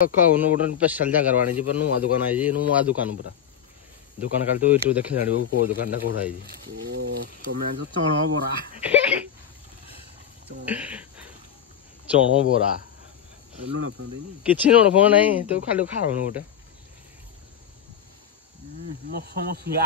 कौन गोटे स्पेशल जगह आनी नुआ दुकान आई नुआ दुकान पूरा दुकान काली तो यूट्यूब देखे जान को दुकान टा कोड़ा आई चण बोरा चण बोरा किछि लुण फोन नहीं तो खाली खाऊन गोटे समस्या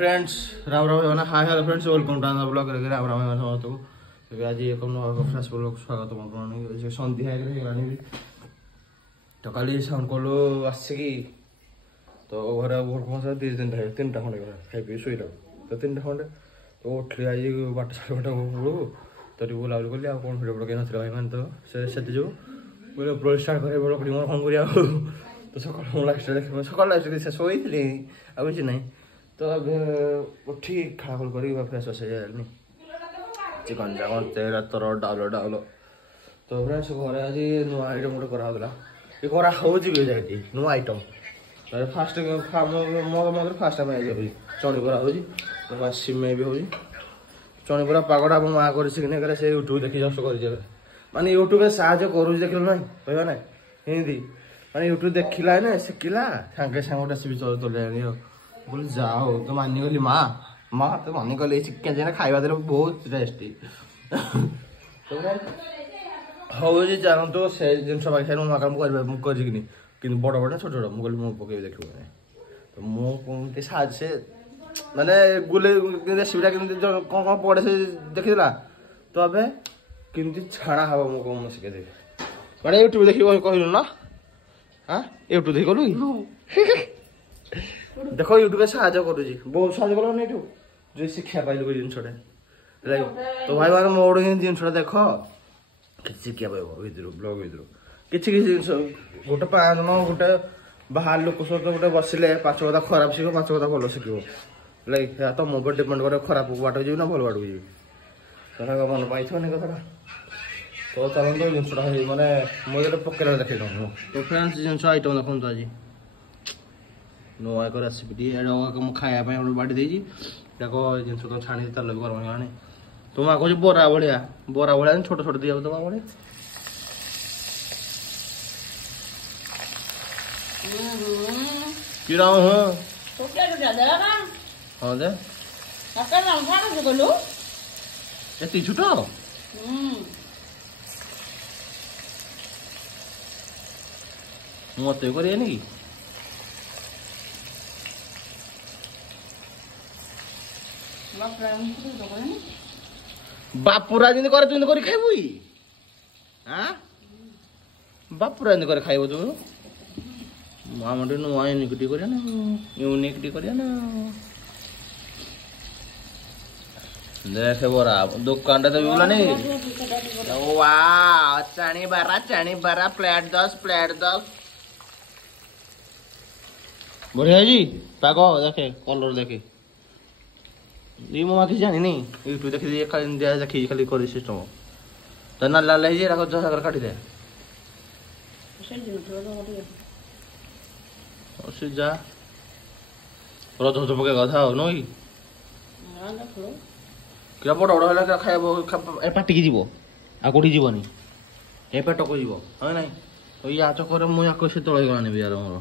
friends Ram Ram hi hello friends welcome to another blog Ram Ram समस्त आज एक फ्रेश ब्लॉग स्वागत आप सन्ध्या भी तो काली साउंड कलु आसिकी तो घर घर दी तीन खंडे खाई शुला तो तीन खंडे तो उठली आज बाट साढ़े बाट बेलू तो बुलाबुली कली आ कौन भिडियो कई ना भाई मैंने तो से जो बोले स्टार्ट कर मोर फोन कर तो सकाल लाइफ देख सकाल लाइफ से शोली आ किसी ना तो अब उठी खाखोल कर फ्रेश बस चिकन जाम तेरा तर डाउल डाउल तो फ्रेंड्स घर आज नुआ आइटम गोटे कराला ये करा जाए नुआ आइटम फास्ट मगर फास्ट चणी बरा हो सिमे भी हो चणी बरा पागटा मो माँ कर से यूट्यूब देखी जस्ट कर माने यूट्यूब साहय कर देख ना कहवा ना हिंदी माने यूट्यूब देखला ना शिखला सांगे सांगे गोटे सी चल बोले जाओ तो मानिगली माँ माँ तो मानिगली चिकेन जेना खाଇବା देले बहुत टेस्टी हौ जे जानतो से जिन सब खाइ माँ काम करनी कि बड़ बड़ छोट छोट मुझे मु पकई देख तो मुझे साज से माने गुले रेसिपीटा कौन कौन पड़े से देखीला तो अबे किमती छाड़ा हम मुझे शिखेदेवी मैंने यूट्यूब देखिए कहलु ना हाँ यूट्यूब देख गलु देख यूट्यूब साहय कर बहुत साहय कल यूट्यूब जो शिक्षा पाइल कोई जिनसटा तो भाई मैंने मोड़ जिनसटा देख कि शिक्षा पाइब ब्लॉग भर किसी जिन गोटे पाँच जन गोटे बाहर लोक सहित गोटे बसिले पांच कथा खराब शिख पांच कथा भल शिख लाइक तुम ऊपर डिपेंड करे खराब बाट जी ना भल बाट जी तो मन पाई कथा तो चलते जिनसटा मानने मुझे पकेट देखे तो फ्रेंड्स जिन आइटम देखो आज नुआ एक रेसिपी खायापी बाटी देती जिन तो छाणी तेल भी गरम होगा तो माँ कह बरा भाया छोट छोट दिया तो भाया कि राम हाँ दे एति छोट मत कर बापुरा जी कर खाइबु बापुरा जी कर खाइब तू आम नुआ यूनिक यूनिक देख बरा दुकान तो बोलानी वाह चाणी बारा प्लेट 10 बढ़िया जी पाग देखे कलर देखे ये मो किसी जानी नहीं यूट्यूब देखी देखी खाली कर सिस्टम तो ना लाल सागर काटी दे जा रथ पके कथा हो नी क्या बड़ बड़ है खाया पाटिकी जीव आ कौटी जीवनी ए पेटक जीव है ना तो या चक्कर मुझे से तले गलानी भी यार मोर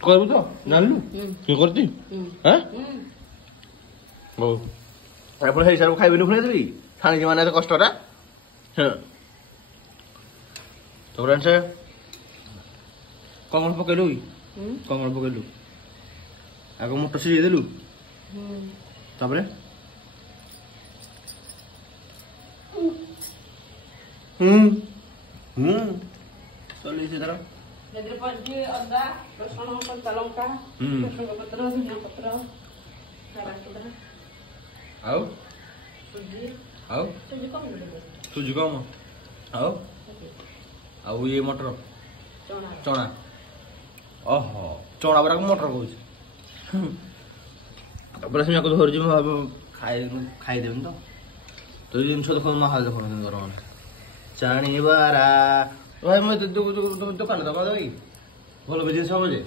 करबु तो जानलु कि करती हैं ओ एपल हे हिसाब खाइबेनु फुने देबी खानी माने तो कष्टरा हां तो फ्रेंड्स कौन पकेलु कौन पकेलु आगो मोटर से देलु तापरे चल इसे तरह अदा रसुण कच्चा लंका पत्र धनिया पत्र आओ सूजी कम आओ आउ ये मटर चना ओहो चना बरा मटर कहूँ अपने को धर खाई देवी तो जिन देखो महाल देखो चाणी बारा भाई मैं दुकान दबा देवी ଭଲ ବିଜନେସ୍ ହବ ଯେ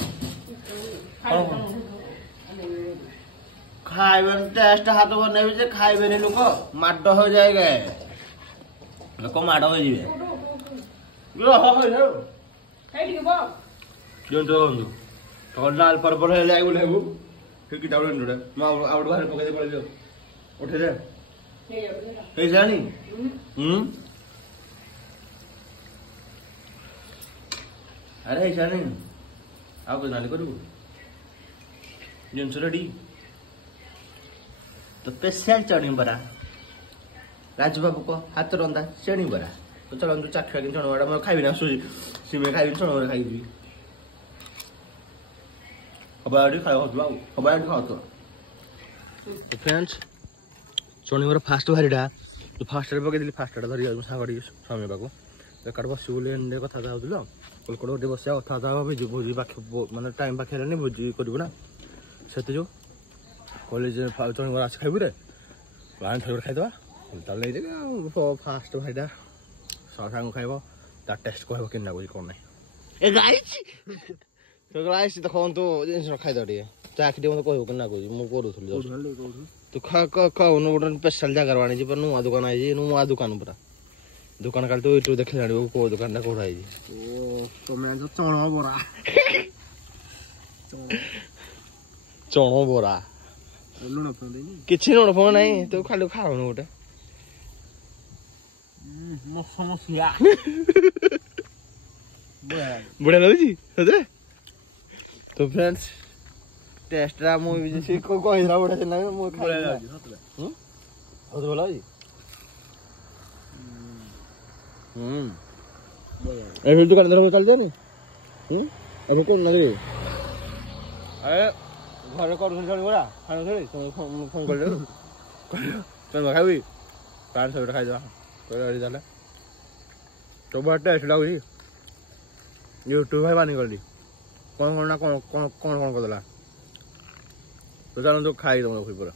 ଖାଇବେନି ଟେଷ୍ଟ ହାତ ବନେଇବେ ଯେ ଖାଇବେନି ଲୋକ ମାଡ଼ ହୋଇଯାଏ ଲୋକ ମାଡ଼ ହୋଇଯିବେ ଲାଲ ପର୍ବ ହେଲେ ଆଇ ବୋଲି ହେବୁ କିଟା ବେଳେ ନୁଡେ ମୁଁ ଆଉ ବାହାରେ ପକେଇ ଦେ ପଳେଇ ଉଠେଇ ଦେ ହେଇଯାନି ଆରେ ହେଇଯାନି ଆଉ କିଛି ନାଲି କରିବୁ ଜିନିଷ ରେଡି तो स्पेशल चणी बरा राजू बाबू को हाथ रंधा चणी बरा तो चलो चाखा कि चण बड़ा मैं खाइबी ना सिमे खाइबी चण बरा खाइबी हबाड़ी खाइ होतबा हबाड़ी खातो तो फ्रेंड्स चणी बरा फास्ट भारीडा तो फास्ट रे पके दिली फास्ट टा धरि आ सागडी स्वामी बाको बेकार बस बोले एंडे कथा दाउदिलो कोलकोड ओटे बसिया कथा दावा भोजी भोजी बाखे माने टाइम बाखे हेलानी भोजी करबो ना सेते जो कॉलेज चणी बरा आस खाइबु रे प्लान थोर खाइदवा ताल नै दे फास्ट भाईडा साथांग खाइबो ता टेस्ट कहबो किना कोइ कोन नै ए गाइस तो गाइस देखो तो जिंस खाइ दडी चाख दे मते कहबो किना कोइ मु करू थली तो खा खा नो बडन स्पेशल जगह वाणी जी पर नुआ दुकान आई जी नुआ दुकान पूरा दुकान काल तो यूट्यूब देखे जानिबो को दुकान ना कोठा आई जी ओ तो मैं जो चणो बोरा चणो बोरा लुण फोन देनी किछि लुण फोन नै तो खाली खाओ न गोटे मो समस्या बड़ा लागी सदे तो फ्रेंड्स टेस्ट रा मो जे को कहिरा बड़ा से ना मो बड़ा लागी सतले बहुत भला जी ए फिर दुकान अंदर चल दे नी अब कोन ना रे अरे घर कर छणी बरा खाना छणी फोन कर दे चल खाइबी 500 खाइ जा कोइ जाले तो बड़ा टेस्ट लागुची यूट्यूब भाई बानी करली कौन कर देला तो चलो तो खाई दो पूरा